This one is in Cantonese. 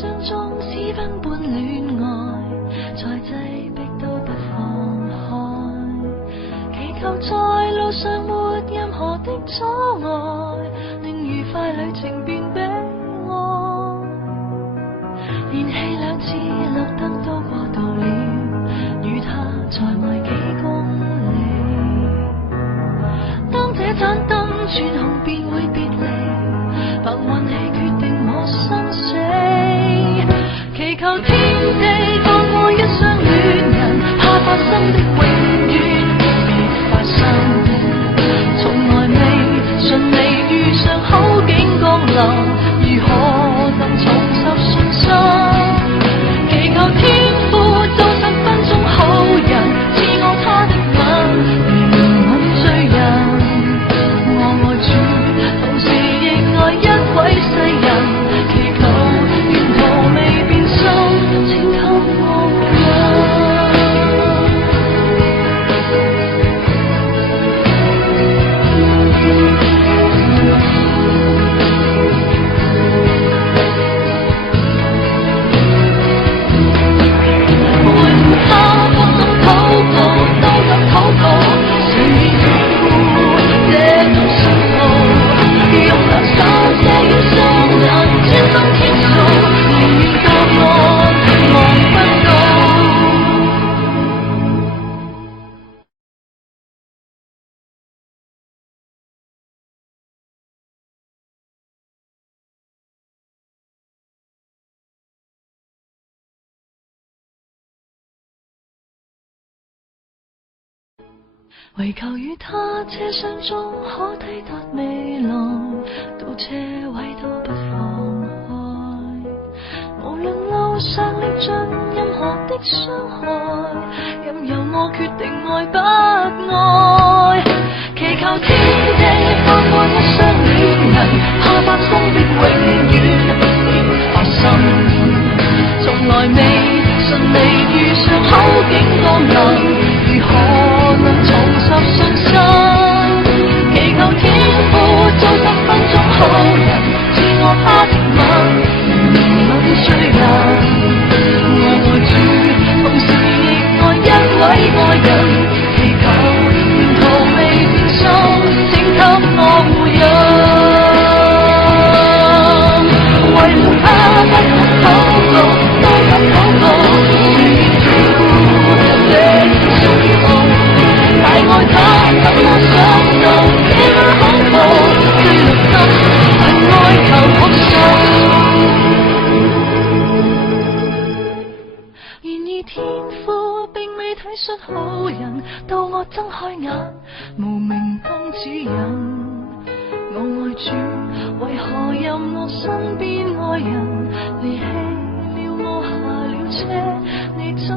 想中私奔般戀愛，再擠迫都不放開，祈求在路上沒任何的阻礙，令愉快旅程變悲哀。連氣兩次綠燈都過渡了，與他在外幾公里。當這盞燈轉紅便會別離，憑運氣決定我生死。祈求天地放過一雙戀人，怕發生的永遠別發生，從來未順利遇上好景降臨，如何能重拾信心？祈求天父做10分鐘好人，賜我他的吻，憐憫罪人。我愛主，同時亦愛一位世人，祈求沿途未變心，請給我唯求與他車廂中可抵達未來，到車位都不放開。無論路上歷盡任何的傷害，任由我決定愛不愛。祈求天地放過一雙戀人，怕發生的永遠別發生，從來未順利遇上好景降臨，如何能重拾信心？祈求天父做10分鐘好人，賜我他的吻，憐憫罪人。我愛主，同時亦愛一位愛人，祈求沿途未變心，請給我護蔭。為了他不能禱告，都不禱告，大愛他等我想到這麼恐怖，最綠心憑愛求復仇。然而天父並未體恤好人，到我睜開眼，無明燈指引。我愛主，為何任我身邊愛人離棄了我，下了車，你走